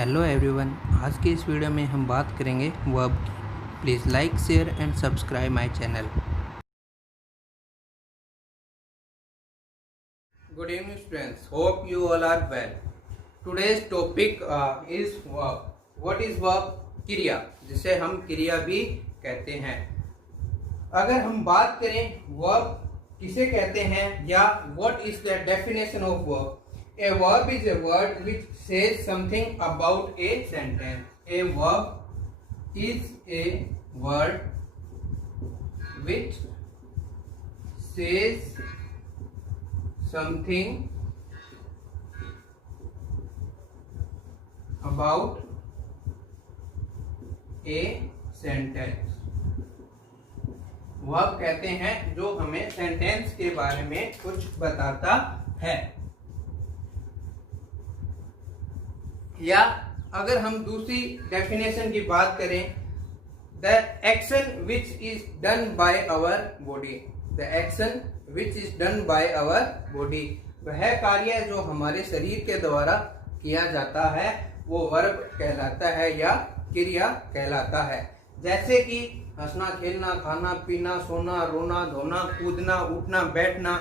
Hello everyone, आज की इस वीडियो में हम बात करेंगे वर्ब की। Please like, share and subscribe my channel. Good evening students, hope you all are well. Today's topic is verb. What is verb? क्रिया, जिसे हम क्रिया भी कहते हैं। अगर हम बात करें वर्ब किसे कहते हैं या what is the definition of verb. A verb is a word which says something about a sentence. A verb is a word which says something about a sentence. Verb कहते हैं जो हमें सेंटेंस के बारे में कुछ बताता है। या अगर हम दूसरी डेफिनेशन की बात करें, the action which is done by our body. The action which is done by our body, वह कार्य जो हमारे शरीर के द्वारा किया जाता है वो वर्ब कहलाता है या क्रिया कहलाता है। जैसे कि हंसना, खेलना, खाना, पीना, सोना, रोना, धोना, कूदना, उठना, बैठना,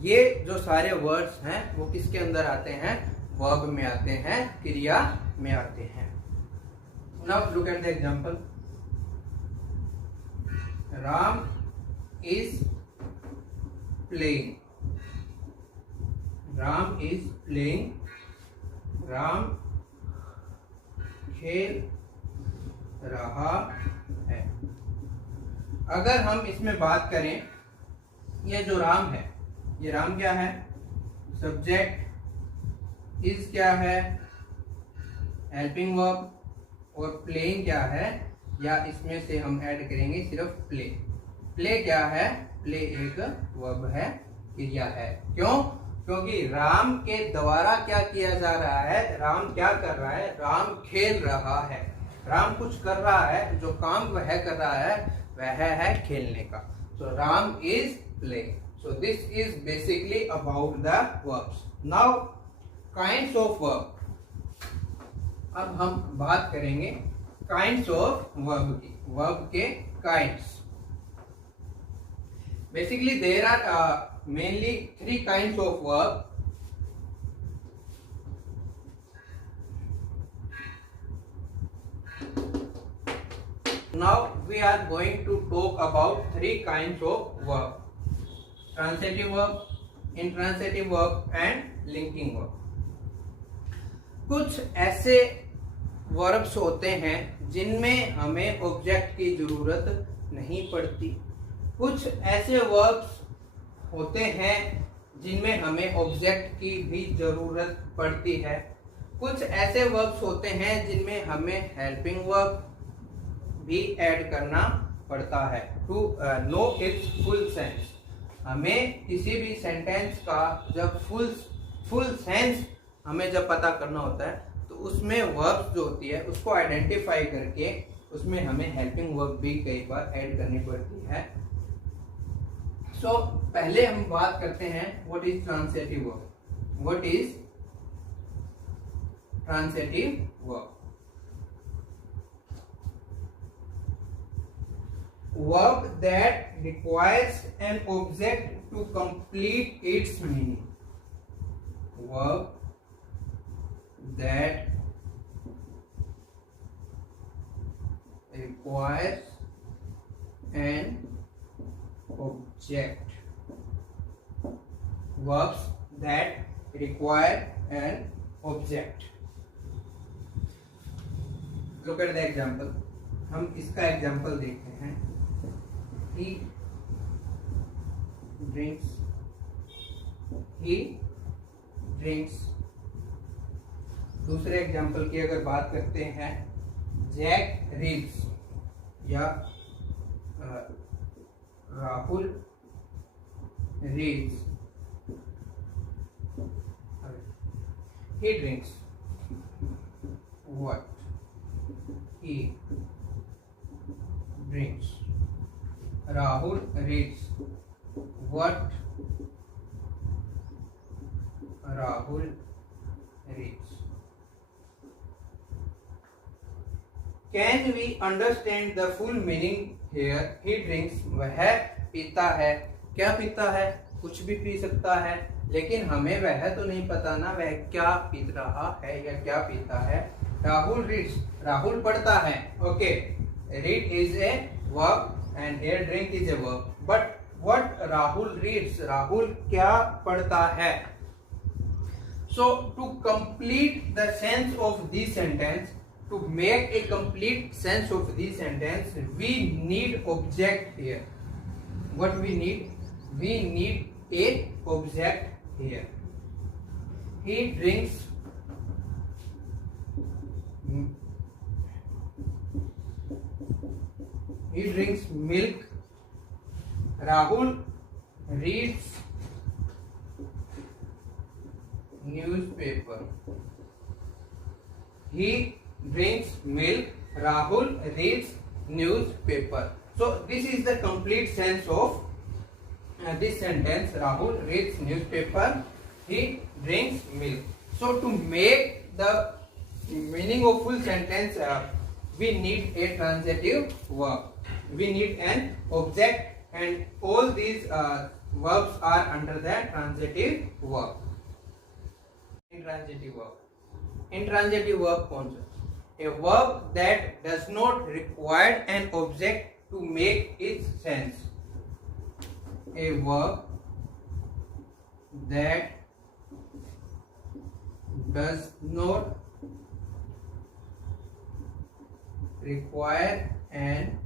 ये जो सारे वर्ड्स हैं वो किसके अंदर आते हैं? वर्ब में आते हैं, क्रिया में आते हैं। Now look at the example. Ram is playing. Ram is playing. Ram खेल रहा है। अगर हम इसमें बात करें, ये जो राम है, ये राम क्या है? सब्जेक्ट। इज क्या है? Helping verb. और प्लेइंग क्या है? या इसमें से हम ऐड करेंगे सिर्फ प्ले। प्ले क्या है? प्ले एक वर्ब है, क्रिया है। क्यों? क्योंकि राम के द्वारा क्या किया जा रहा है? राम क्या कर रहा है? राम खेल रहा है। राम कुछ कर रहा है, जो काम वह कर रहा है वह है खेलने का। So Ram is playing. So this is basically about the verbs. Now kinds of verb. अब हम बात करेंगे काइंड्स ऑफ वर्ब की। वर्ब के kinds, basically there are mainly 3 kinds of verb. Now we are going to talk about 3 kinds of verb: transitive verb, intransitive verb and linking verb. कुछ ऐसे verbs होते हैं जिनमें हमें ऑब्जेक्ट की जरूरत नहीं पड़ती। कुछ ऐसे वर्ब्स होते हैं जिनमें हमें ऑब्जेक्ट की भी जरूरत पड़ती है। कुछ ऐसे वर्ब्स होते हैं जिनमें हमें हेल्पिंग वर्ब भी ऐड करना पड़ता है to know its full sense. हमें किसी भी सेंटेंस का जब फुल सेंस हमें जब पता करना होता है तो उसमें वर्ब्स जो होती है उसको आइडेंटिफाई करके उसमें हमें हेल्पिंग वर्ब भी कई बार ऐड करनी पड़ती है। सो पहले हम बात करते हैं what is transitive verb. What is transitive verb? Verb that requires an object to complete its meaning. Verb that requires an object. Verbs that require an object. Look at the example. हम इसका example देखते हैं। He drinks. He drinks. दूसरे example की अगर बात करते हैं, जैक रीड्स या Rahul reads. He drinks what? He drinks. Rahul reads what? Rahul reads. Can we understand the full meaning here? He drinks, वह पीता है। क्या पीता है? कुछ भी पी सकता है, लेकिन हमें वह तो नहीं पता ना वह क्या पी रहा है या क्या पीता है। राहुल रीड्स, राहुल पढ़ता है। Okay, read is a verb and here drink is a verb, but what Rahul reads, Rahul क्या पढ़ता है? So to complete the sense of this sentence, to make a complete sense of this sentence, we need object here. What we need? We need a object here. He drinks milk. Rahul reads newspaper. He drinks milk. Rahul reads newspaper. So this is the complete sense of this sentence. Rahul reads newspaper. He drinks milk. So to make the meaning of full sentence, we need a transitive verb. We need an object, and all these verbs are under the transitive verb. Intransitive verb. Intransitive verb कौन सा? A verb that does not require an object to make its sense. A verb that does not require an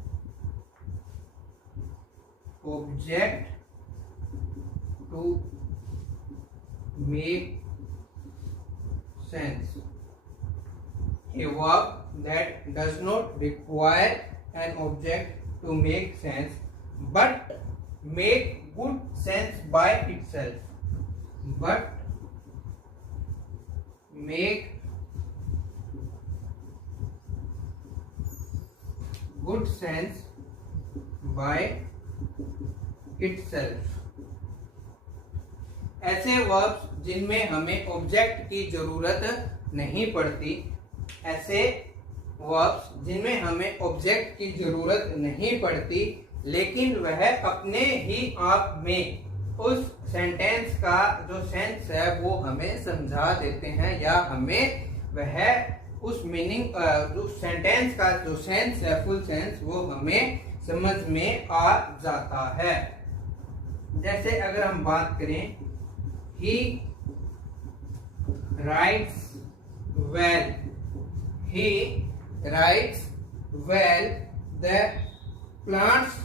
object to make sense. A verb that does not require an object to make sense, but make good sense by itself. But make good sense by itself. ऐसे verbs जिनमें हमें object की जरूरत नहीं पड़ती, ऐसे verbs जिनमें हमें ऑब्जेक्ट की जरूरत नहीं पड़ती, लेकिन वह अपने ही आप में उस सेंटेंस का जो सेंस है वो हमें समझा देते हैं, या हमें वह उस मीनिंग जो सेंटेंस का जो सेंस है, फुल सेंस, वो हमें समझ में आ जाता है। जैसे अगर हम बात करें, he writes well. He writes well. The plants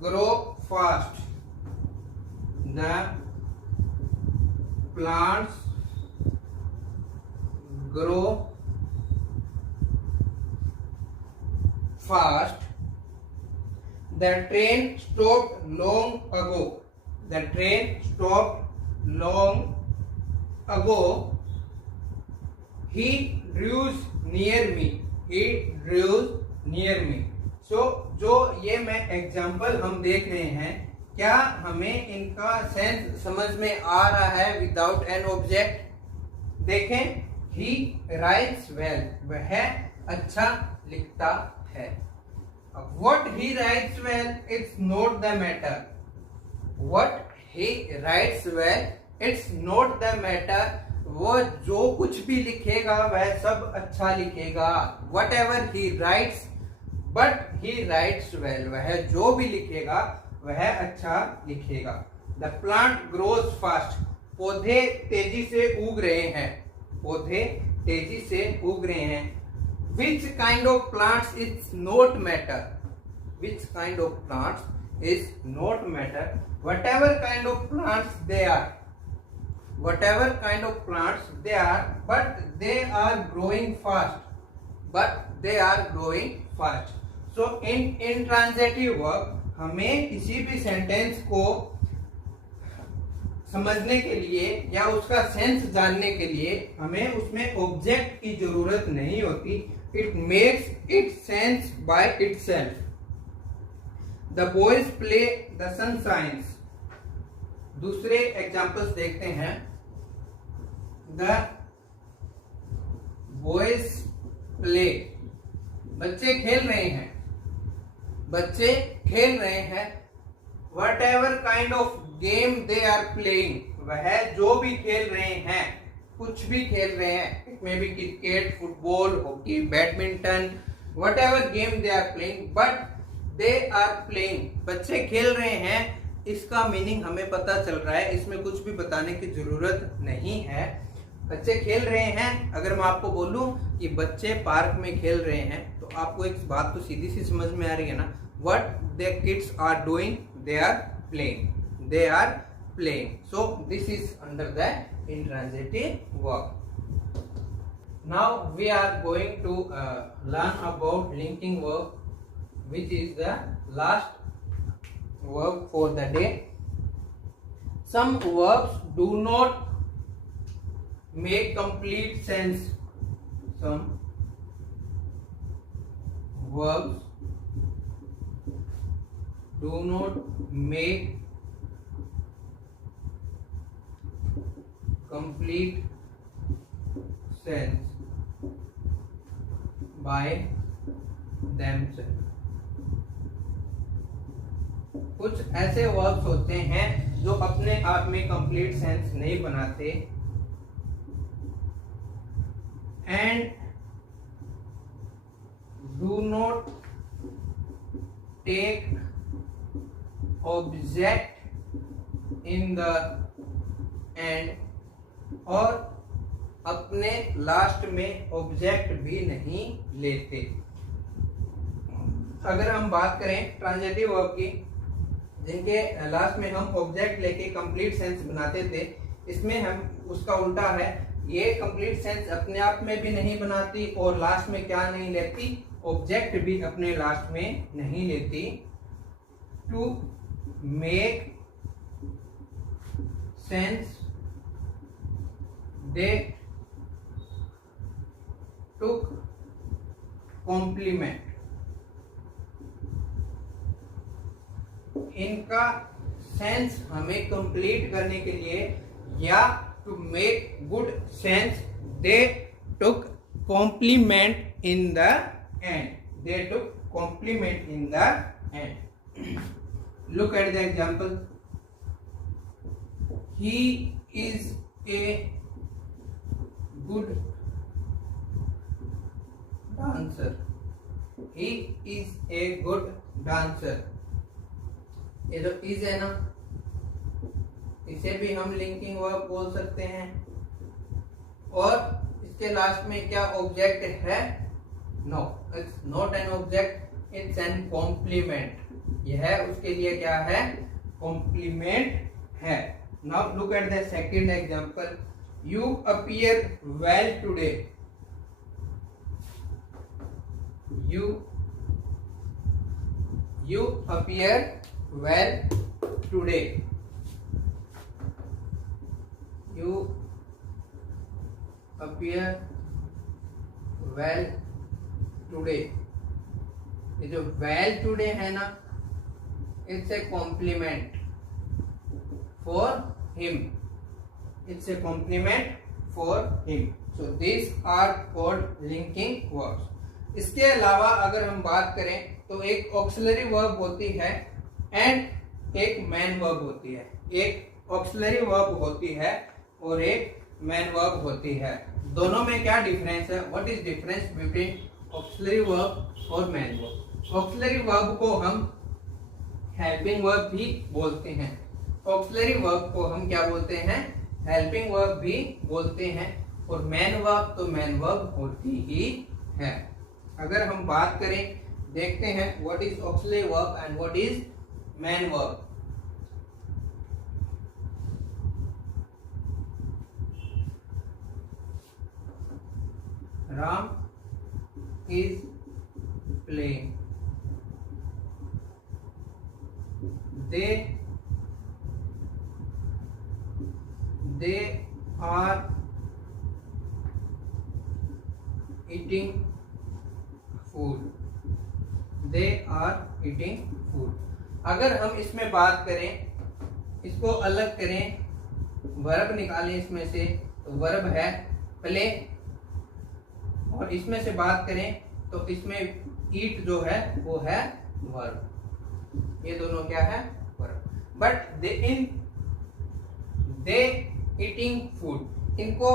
grow fast. The plants grow fast. The train stopped long ago. The train stopped long ago. He drews near me. He drews near me. So जो ये मैं example हम देख रहे हैं, क्या हमें इनका सेंस समझ में आ रहा है विदाउट एन ऑब्जेक्ट? देखें, he writes well, वह अच्छा लिखता है. What he writes well, it's not the matter. What he writes well, it's not the matter. वो जो कुछ भी लिखेगा वह सब अच्छा लिखेगा. Whatever he writes, but he writes well. वह जो भी लिखेगा वह अच्छा लिखेगा. The plant grows fast. पौधे तेजी से उग रहे हैं. पौधे तेजी से उग रहे हैं. Which kind of plants is not matter? Which kind of plants is not matter? Whatever kind of plants they are. Whatever kind of plants they are, but they are growing fast. But they are growing fast. So in intransitive verb, हमें किसी भी sentence को समझने के लिए या उसका sense जानने के लिए हमें उसमें ऑब्जेक्ट की जरूरत नहीं होती. It makes its sense by itself. The boys play, the sun shines. दूसरे एग्जाम्पल्स देखते हैं. The boys play, बच्चे खेल रहे हैं, बच्चे खेल रहे हैं। Whatever kind of game they are playing, वह जो भी खेल रहे हैं, कुछ भी खेल रहे हैं, it may be cricket, football, hockey, badminton, whatever game they are playing, but they are playing, बच्चे खेल रहे हैं। इसका मीनिंग हमें पता चल रहा है, इसमें कुछ भी बताने की जरूरत नहीं है। बच्चे खेल रहे हैं, अगर मैं आपको बोलूं कि बच्चे पार्क में खेल रहे हैं, तो आपको एक बात तो सीधी सी समझ में आ रही है ना, what the kids are doing, they are playing, they are playing. So this is under the intransitive verb. Now we are going to learn about linking verb, which is the last verb for the day. Some verbs do not make complete sense. Some verbs do not make complete sense by themselves. कुछ ऐसे verbs होते हैं जो अपने आप में complete sense नहीं बनाते, and do not take object in the end, और अपने लास्ट में ऑब्जेक्ट भी नहीं लेते। अगर हम बात करें ट्रांजिटिव वर्ब की, जिनके लास्ट में हम ऑब्जेक्ट लेके कंप्लीट सेंस बनाते थे, इसमें हम उसका उल्टा है, ये कंप्लीट सेंस अपने आप में भी नहीं बनाती और लास्ट में क्या नहीं लेती, ऑब्जेक्ट भी अपने लास्ट में नहीं लेती। To make sense they took complement, इनका सेंस हमें कंप्लीट करने के लिए, या to make good sense, they took complement in the end, they took complement in the end. Look at the example, he is a good dancer, he is a good dancer। ये जो is है ना, इसे भी हम linking verb बोल सकते हैं, और इसके लास्ट में क्या ऑब्जेक्ट है, no, it's not an object, it's an complement. यह उसके लिए क्या है, कॉम्प्लीमेंट है। Now look at the second example, you appear well today, you appear well today, you appear well today। ये जो well today है ना, it's a compliment for him, it's a compliment for him। so these are called linking verbs। इसके अलावा अगर हम बात करें तो एक ऑक्सिलरी वर्ब होती है एंड एक मैन वर्ब होती है। एक ऑक्सिलरी वर्ब होती है और एक मैन वर्ब होती है। दोनों में क्या डिफरेंस है, what is difference between auxiliary verb और मैन वर्ब। ऑक्सिलरी वर्ब को हम हेल्पिंग वर्ब भी बोलते हैं, ऑक्सिलरी वर्ब को हम क्या बोलते हैं, हेल्पिंग वर्ब भी बोलते हैं, और मैन वर्ब तो मैन वर्ब होती ही है। अगर हम बात करें, देखते हैं what is auxiliary verb and what is man verb. Ram is playing, they are eating food, they are eating food। अगर हम इसमें बात करें, इसको अलग करें, वर्ब निकालें इसमें से, तो वर्ब है प्ले, और इसमें से बात करें तो इसमें ईट जो है वो है वर्ब, ये दोनों क्या है verb. But they eating food, इनको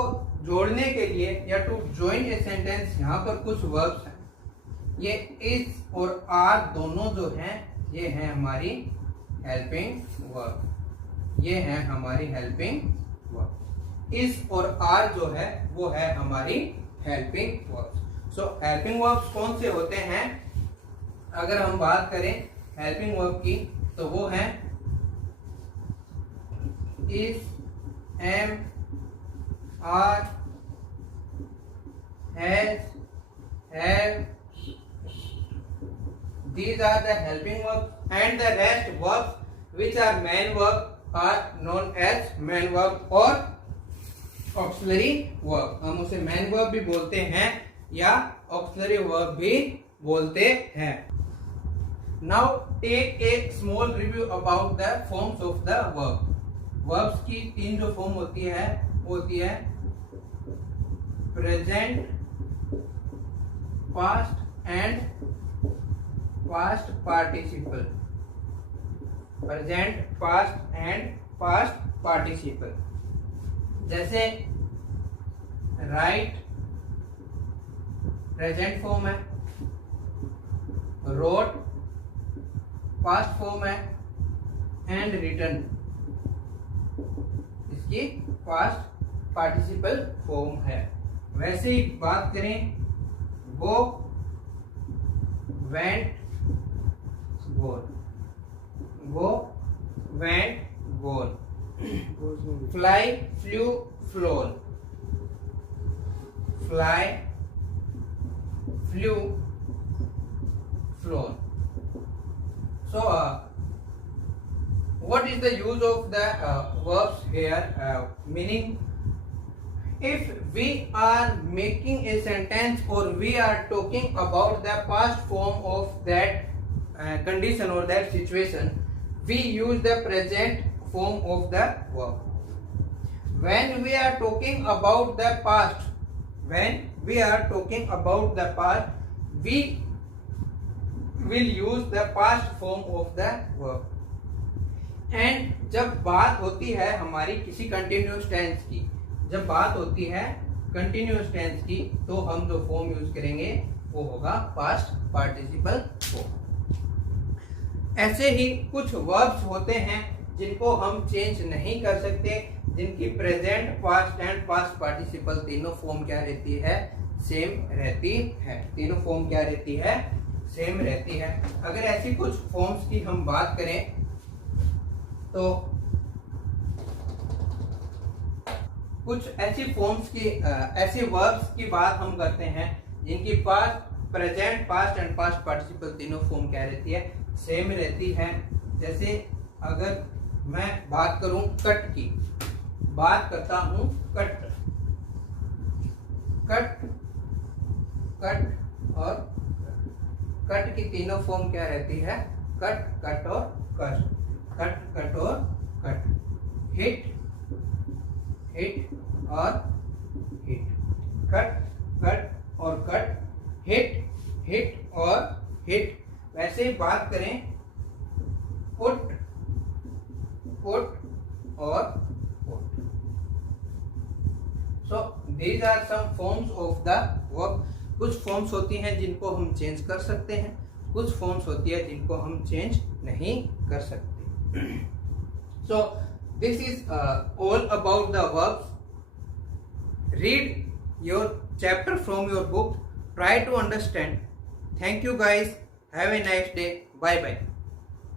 जोड़ने के लिए या टू ज्वाइन ए सेंटेंस यहाँ पर कुछ वर्ब्स हैं। ये इज और आर दोनों जो हैं ये हैं हमारी हेल्पिंग वर्ब, ये हैं हमारी हेल्पिंग वर्ब। इज और आर जो है वो है हमारी हेल्पिंग वर्ब्स। सो हेल्पिंग वर्ब्स कौन से होते हैं? अगर हम बात करें हेल्पिंग वर्ब की तो वो है is, am, are, has, have, these are the helping verbs and the rest verbs which are main verb are known as main verb or auxiliary verb। हम उसे main verb भी बोलते हैं या auxiliary verb भी बोलते हैं। Now take a small review about the forms of the verb। verbs की तीन जो फॉर्म होती है वो होती है present, past and past participle. Present, past and past participle. जैसे राइट प्रेजेंट फॉर्म है, रोट पास्ट फॉर्म है एंड रिटन इसकी पास्ट पार्टिसिपल फॉर्म है। वैसे ही बात करें go, went, gone, go, went, gone. Fly, flew, flown, fly, flew, flown. So what is the use of the verbs here? Meaning, if we are making a sentence or we are talking about the past form of that condition or that situation, we use the present form of the verb. When we are talking about the past, we will use the past form of the verb। And जब बात होती है हमारी किसी continuous tense की, जब बात होती है कंटिन्यूअस टेंस की तो हम जो फॉर्म यूज करेंगे वो होगा पास्ट पार्टिसिपल फॉर्म। ऐसे ही कुछ वर्ब्स होते हैं जिनको हम चेंज नहीं कर सकते, जिनकी present, past and past participle तीनों फॉर्म क्या रहती है? सेम रहती है। तीनों फॉर्म क्या रहती है? सेम रहती है। अगर ऐसी कुछ फॉर्म्स की हम बात करें तो कुछ ऐसी फॉर्म्स की ऐसे वर्ब्स की बात हम करते हैं जिनकी past, present, past and past participle तीनों फॉर्म क्या रहती है? सेम रहती है। जैसे अगर मैं बात करूं कट की, बात करता हूं कट, कट, कट और कट की तीनों फॉर्म क्या रहती है? कट, कट और कट, कट, कट और कट। हिट, हिट और हिट, कट, कट और कट, हिट, हिट और हिट। वैसे ही बात करें पुट, पुट और put. So these are some forms of the verb. कुछ फॉर्म्स होती हैं जिनको हम चेंज कर सकते हैं, कुछ फॉर्म्स होती है जिनको हम चेंज नहीं कर सकते। So this is all about the verbs. Read your chapter from your book. Try to understand. Thank you guys. Have a nice day. Bye bye.